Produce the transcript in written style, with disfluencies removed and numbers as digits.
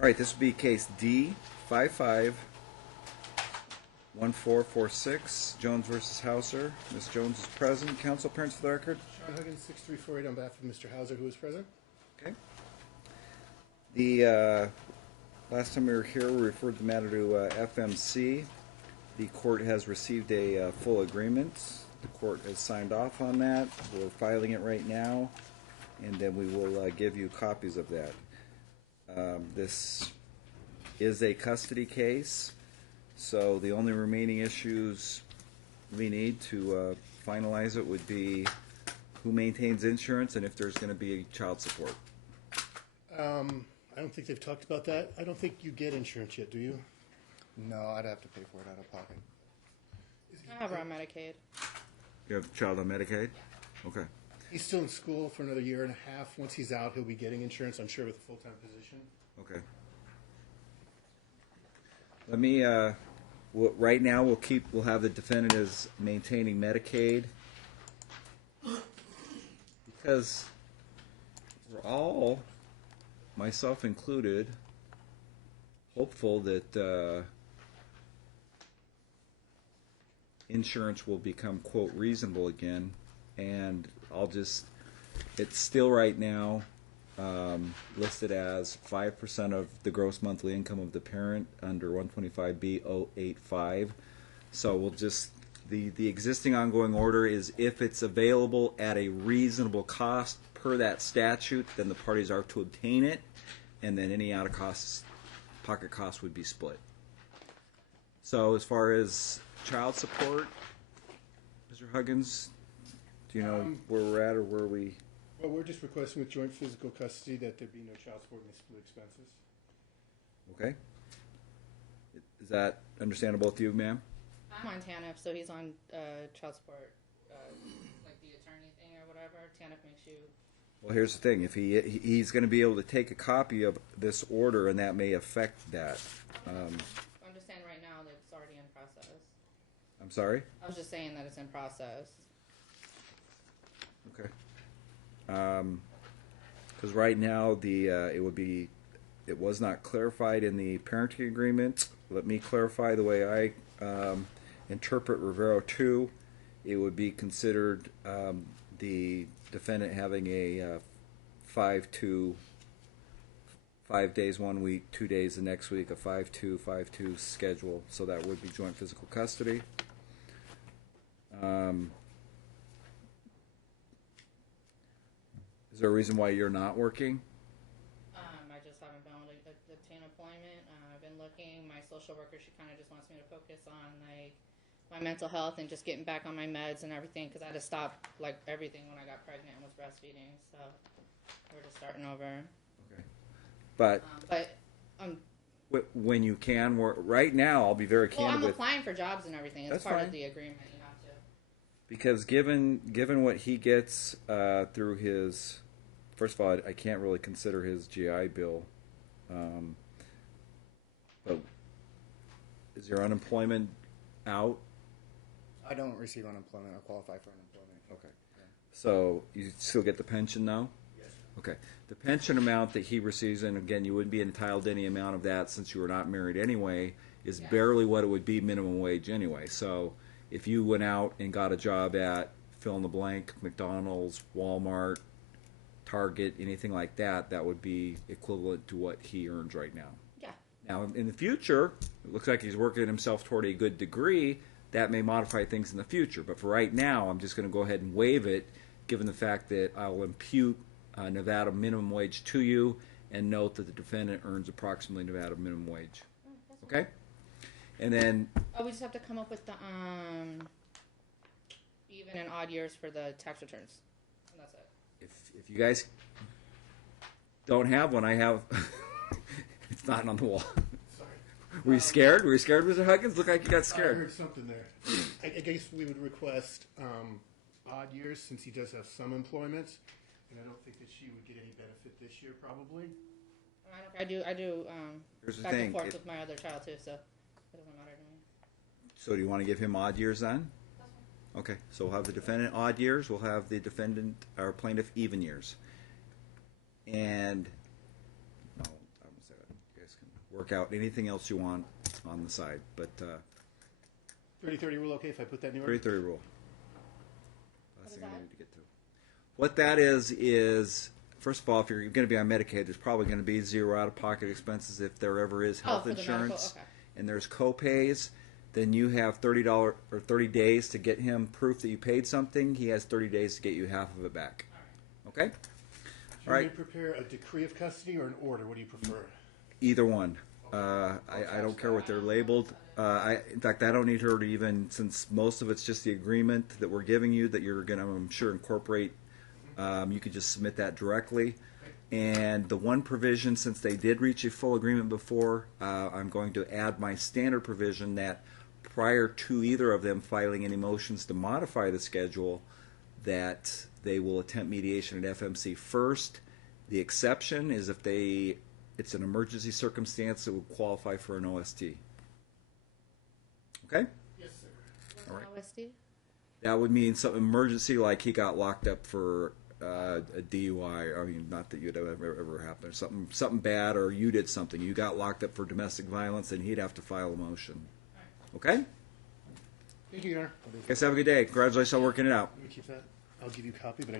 All right, this will be case D 551446, Jones versus Hauser. Ms. Jones is present. Council appearance for the record. Sean Huggins, 6348 on behalf of Mr. Hauser, who is present. Okay. The last time we were here, we referred the matter to FMC. The court has received a full agreement. The court has signed off on that. We're filing it right now, and then we will give you copies of that. This is a custody case, so the only remaining issues we need to finalize it would be who maintains insurance and if there's going to be child support. I don't think they've talked about that. I don't think you get insurance yet, do you? No, I'd have to pay for it out of pocket. I have her on Medicaid. You have a child on Medicaid? Okay. He's still in school for another year and a half. Once he's out, he'll be getting insurance, I'm sure, with a full-time position. Okay. Let me, right now we'll have the defendant as maintaining Medicaid because we're all, myself included, hopeful that insurance will become, quote, reasonable again. And it's still right now listed as 5% of the gross monthly income of the parent under 125B085. So the existing ongoing order is if it's available at a reasonable cost per that statute, then the parties are to obtain it, and then any pocket costs would be split. So as far as child support, Mr. Huggins, do you know where we're at or where we? Well, we're just requesting with joint physical custody that there be no child support and split expenses. Okay. Is that understandable to you, ma'am? I'm on TANF, so he's on child support, like the attorney thing or whatever. TANF makes you. Well, here's the thing: if he's going to be able to take a copy of this order, and that may affect that. I'm just saying right now that it's already in process. I'm sorry? I was just saying that it's in process. Okay. Because right now it was not clarified in the parenting agreement. Let me clarify the way I interpret Rivero 2. It would be considered the defendant having a 5 days 1 week, 2 days the next week, a 5-2 schedule. So that would be joint physical custody. Is there a reason why you're not working? I just haven't been able to obtain employment. I've been looking. My social worker, she kind of just wants me to focus on like my mental health and just getting back on my meds and everything because I had to stop like everything when I got pregnant and was breastfeeding. So we're just starting over. Okay. But when you can work, right now, I'll be very candid. Well, I'm applying for jobs and everything. It's part of the agreement. You have to. Because given what he gets through his, first of all, I can't really consider his GI Bill. But is your unemployment out? I don't receive unemployment. I qualify for unemployment. Okay. Yeah. So you still get the pension now? Yes. Okay. The pension amount that he receives, and again, you wouldn't be entitled to any amount of that since you were not married anyway, is barely what it would be minimum wage anyway. So if you went out and got a job at fill in the blank, McDonald's, Walmart, Target, anything like that, that would be equivalent to what he earns right now. Yeah. Now, in the future, it looks like he's working himself toward a good degree. That may modify things in the future. But for right now, I'm just going to go ahead and waive it, given the fact that I'll impute Nevada minimum wage to you and note that the defendant earns approximately Nevada minimum wage. Okay? And then... Oh, we just have to come up with the even and odd years for the tax returns. And that's it. If you guys don't have one, I have... It's not on the wall. Sorry. Were you scared? Were you scared, Mr. Huggins? Looked like you got scared. I heard something there. I guess we would request odd years since he does have some employment, and I don't think that she would get any benefit this year, probably. I do Here's the back thing. and forth with my other child too, so it doesn't matter to me. So do you want to give him odd years then? Okay, so we'll have the defendant odd years. We'll have the defendant or plaintiff even years. And no, I'm gonna say that. Okay, guys can work out anything else you want on the side. But 30-30 rule okay if I put that in the order? 30-30 rule. Last is thing I that? need to get to. What that is first of all, if you're going to be on Medicaid, there's probably going to be zero out-of-pocket expenses if there ever is health for the insurance, medical, okay. and there's co-pays. Then you have $30 or 30 days to get him proof that you paid something. He has 30 days to get you half of it back. Okay? Do you All right. want me to prepare a decree of custody or an order? What do you prefer? Either one. I don't care what they're labeled. In fact, I don't need her to even, since most of it's just the agreement that we're giving you that you're going to, I'm sure, incorporate. You could just submit that directly. And the one provision, since they did reach a full agreement before, I'm going to add my standard provision that prior to either of them filing any motions to modify the schedule, that they will attempt mediation at FMC first. The exception is if it's an emergency circumstance that would qualify for an OST. Okay? Yes, sir. All right. OSD? That would mean some emergency, like he got locked up for a DUI. I mean, not that you'd ever happen. Something bad, or you did something. You got locked up for domestic violence, and he'd have to file a motion. Okay? Thank you, Your Honor. Guys, have a good day. Congratulations on working it out. Let me keep that. I'll give you a copy, but I